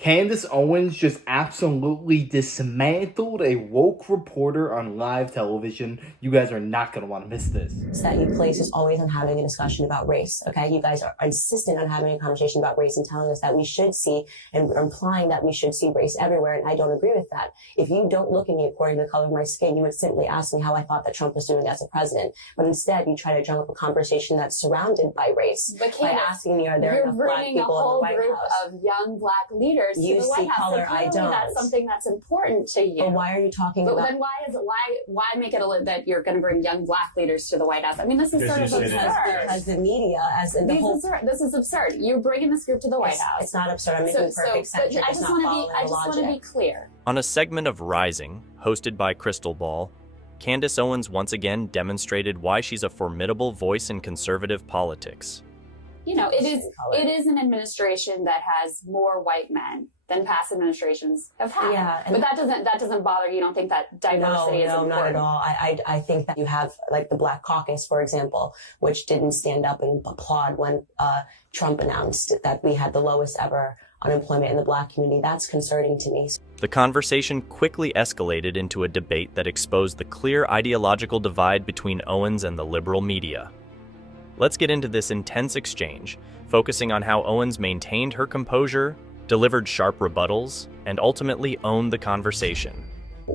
Candace Owens just absolutely dismantled a woke reporter on live television. You guys are not going to want to miss this. That you place is always on having a discussion about race, okay? You guys are insistent on having a conversation about race and telling us that we should see, and implying that we should see race everywhere, and I don't agree with that. If you don't look at me according to the color of my skin, you would simply ask me how I thought that Trump was doing as a president. But instead, you try to drum up a conversation that's surrounded by race by asking me, are there enough black people in the White House? You're bringing a whole group of young black leaders you to the White see House. color, So I don't. That's something that's important to you. But why are you talking but about? Then why make it that you're going to bring young black leaders to the White House? I mean, this is sort of absurd. Because the media, as in the whole, this is absurd. You're bringing this group to the White House. It's not absurd. I'm making perfect sense. I just want to be clear. On a segment of Rising, hosted by Crystal Ball, Candace Owens once again demonstrated why she's a formidable voice in conservative politics. You know, it is an administration that has more white men than past administrations have had. Yeah, but that doesn't bother you. Don't think that diversity is important? No, not at all. I think that you have like the Black Caucus, for example, which didn't stand up and applaud when Trump announced that we had the lowest ever unemployment in the black community. That's concerning to me. The conversation quickly escalated into a debate that exposed the clear ideological divide between Owens and the liberal media. Let's get into this intense exchange, focusing on how Owens maintained her composure, delivered sharp rebuttals, and ultimately owned the conversation.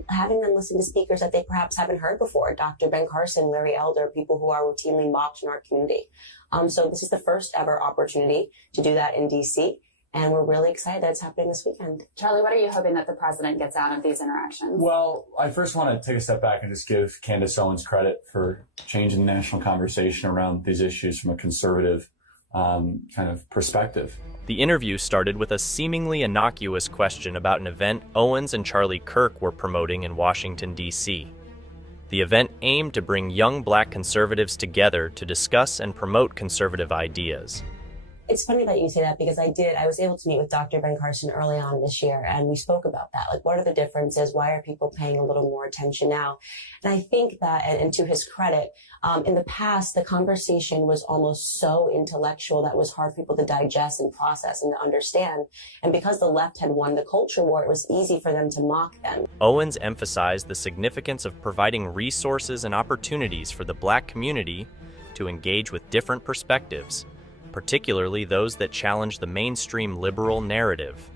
Having them listen to speakers that they perhaps haven't heard before, Dr. Ben Carson, Larry Elder, people who are routinely mocked in our community. So this is the first ever opportunity to do that in D.C., and we're really excited that it's happening this weekend. Charlie, what are you hoping that the president gets out of these interactions? Well, I first want to take a step back and just give Candace Owens credit for changing the national conversation around these issues from a conservative kind of perspective. The interview started with a seemingly innocuous question about an event Owens and Charlie Kirk were promoting in Washington, D.C. The event aimed to bring young black conservatives together to discuss and promote conservative ideas. It's funny that you say that because I was able to meet with Dr. Ben Carson early on this year, and we spoke about that. Like, what are the differences? Why are people paying a little more attention now? And I think that, and to his credit, in the past, the conversation was almost so intellectual that it was hard for people to digest and process and to understand. And because the left had won the culture war, it was easy for them to mock them. Owens emphasized the significance of providing resources and opportunities for the black community to engage with different perspectives, particularly those that challenge the mainstream liberal narrative.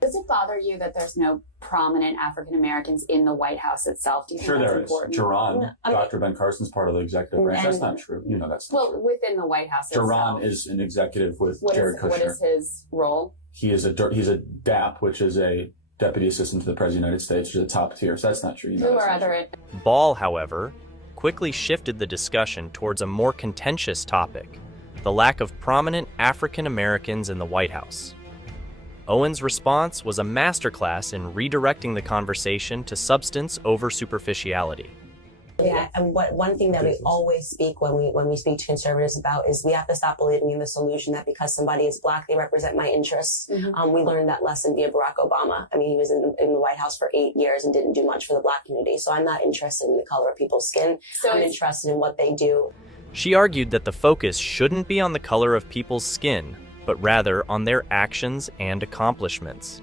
Does it bother you that there's no prominent African Americans in the White House itself? Do you think that's important? Jerron, Dr. Ben Carson's part of the executive branch. That's not true. You know that's not true. Well, within the White House itself. Jerron is an executive with Jared Kushner. What is his role? He's a DAP, which is a Deputy Assistant to the President of the United States, which is a top tier. So that's not true. Who are other? Ball, however, quickly shifted the discussion towards a more contentious topic: the lack of prominent African Americans in the White House. Owens' response was a masterclass in redirecting the conversation to substance over superficiality. Yeah, and one thing that we always speak when we speak to conservatives about is we have to stop believing in this illusion that because somebody is black, they represent my interests. Mm-hmm. We learned that lesson via Barack Obama. I mean, he was in the White House for 8 years and didn't do much for the black community. So I'm not interested in the color of people's skin. I'm interested in what they do. She argued that the focus shouldn't be on the color of people's skin, but rather on their actions and accomplishments.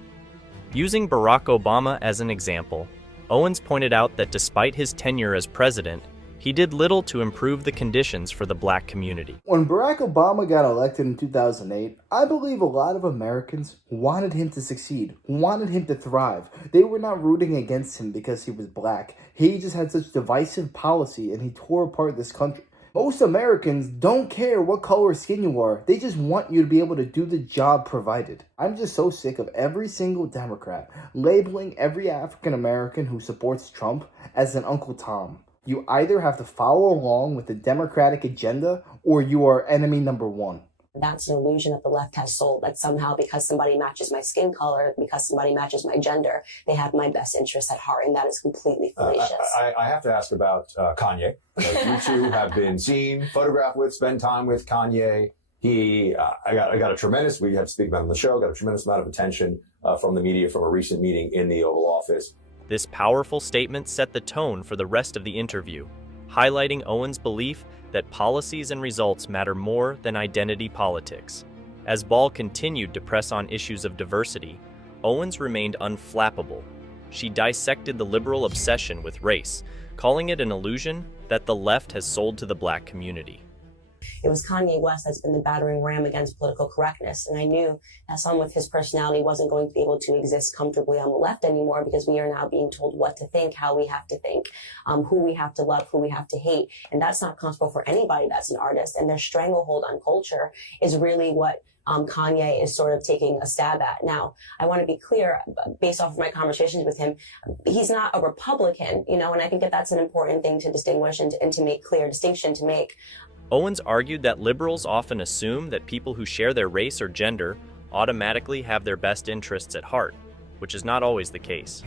Using Barack Obama as an example, Owens pointed out that despite his tenure as president, he did little to improve the conditions for the black community. When Barack Obama got elected in 2008, I believe a lot of Americans wanted him to succeed, wanted him to thrive. They were not rooting against him because he was black. He just had such divisive policy and he tore apart this country. Most Americans don't care what color skin you are. They just want you to be able to do the job provided. I'm just so sick of every single Democrat labeling every African American who supports Trump as an Uncle Tom. You either have to follow along with the Democratic agenda or you are enemy number one. That's an illusion that the left has sold, that somehow because somebody matches my skin color, because somebody matches my gender, they have my best interests at heart, and that is completely fallacious. I have to ask about Kanye. You two have been seen, photographed with, spend time with Kanye. I got a tremendous, we have to speak about it on the show, got a tremendous amount of attention from the media from a recent meeting in the Oval Office. This powerful statement set the tone for the rest of the interview, highlighting Owens' belief that policies and results matter more than identity politics. As Ball continued to press on issues of diversity, Owens remained unflappable. She dissected the liberal obsession with race, calling it an illusion that the left has sold to the black community. It was Kanye West that's been the battering ram against political correctness. And I knew that someone with his personality wasn't going to be able to exist comfortably on the left anymore, because we are now being told what to think, how we have to think, who we have to love, who we have to hate. And that's not comfortable for anybody that's an artist. And their stranglehold on culture is really what Kanye is sort of taking a stab at. Now, I want to be clear, based off of my conversations with him, he's not a Republican, and I think that that's an important thing to distinguish and to make clear distinction to make. Owens argued that liberals often assume that people who share their race or gender automatically have their best interests at heart, which is not always the case.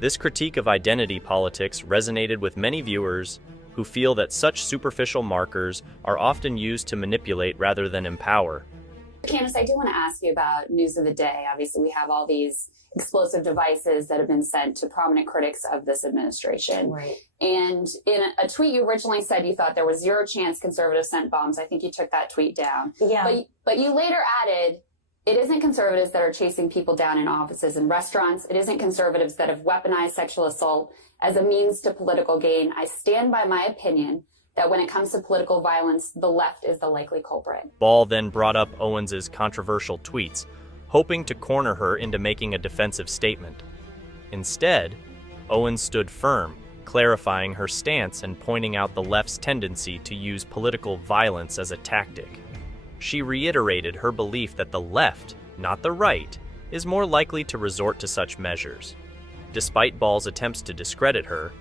This critique of identity politics resonated with many viewers who feel that such superficial markers are often used to manipulate rather than empower. Candace, I do want to ask you about news of the day. Obviously, we have all these explosive devices that have been sent to prominent critics of this administration. Right. And in a tweet, you originally said you thought there was zero chance conservatives sent bombs. I think you took that tweet down. Yeah. But you later added, it isn't conservatives that are chasing people down in offices and restaurants. It isn't conservatives that have weaponized sexual assault as a means to political gain. I stand by my opinion that when it comes to political violence, the left is the likely culprit. Ball then brought up Owens's controversial tweets, hoping to corner her into making a defensive statement. Instead, Owens stood firm, clarifying her stance and pointing out the left's tendency to use political violence as a tactic. She reiterated her belief that the left, not the right, is more likely to resort to such measures. Despite Ball's attempts to discredit her,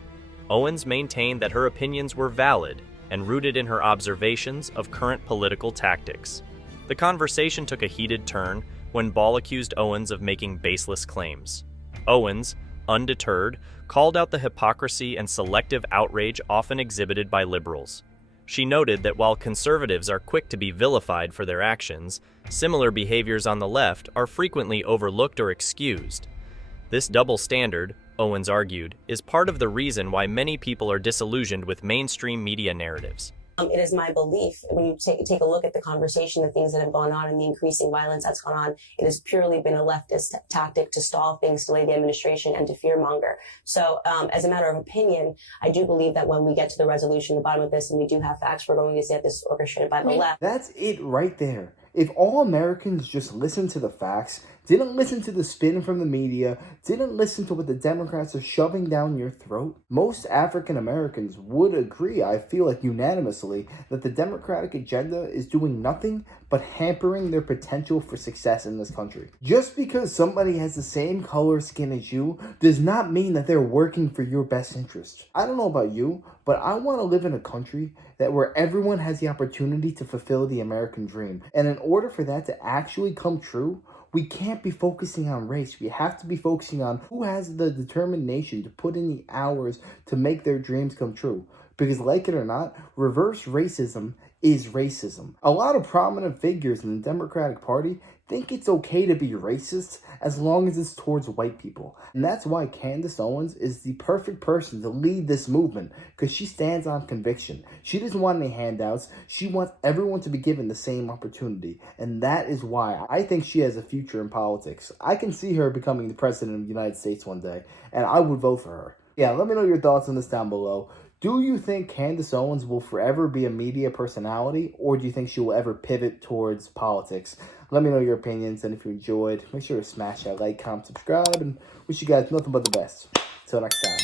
Owens maintained that her opinions were valid and rooted in her observations of current political tactics. The conversation took a heated turn when Ball accused Owens of making baseless claims. Owens, undeterred, called out the hypocrisy and selective outrage often exhibited by liberals. She noted that while conservatives are quick to be vilified for their actions, similar behaviors on the left are frequently overlooked or excused. This double standard, Owens argued, is part of the reason why many people are disillusioned with mainstream media narratives. It is my belief, when you take a look at the conversation, the things that have gone on and the increasing violence that's gone on, it has purely been a leftist tactic to stall things, delay the administration, and to fearmonger. So as a matter of opinion, I do believe that when we get to the resolution, the bottom of this, and we do have facts, we're going to say that this is orchestrated by the left. That's it right there. If all Americans just listened to the facts, didn't listen to the spin from the media, didn't listen to what the Democrats are shoving down your throat, most African Americans would agree, I feel like unanimously, that the Democratic agenda is doing nothing but hampering their potential for success in this country. Just because somebody has the same color skin as you does not mean that they're working for your best interest. I don't know about you, but I want to live in a country where everyone has the opportunity to fulfill the American dream. And in order for that to actually come true, we can't be focusing on race. We have to be focusing on who has the determination to put in the hours to make their dreams come true. Because like it or not, reverse racism is racism. A lot of prominent figures in the Democratic Party think it's okay to be racist as long as it's towards white people. And that's why Candace Owens is the perfect person to lead this movement, because she stands on conviction. She doesn't want any handouts. She wants everyone to be given the same opportunity. And that is why I think she has a future in politics. I can see her becoming the president of the United States one day, and I would vote for her. Yeah, let me know your thoughts on this down below. Do you think Candace Owens will forever be a media personality, or do you think she will ever pivot towards politics? Let me know your opinions, and if you enjoyed, make sure to smash that like, comment, subscribe, and wish you guys nothing but the best. Till next time.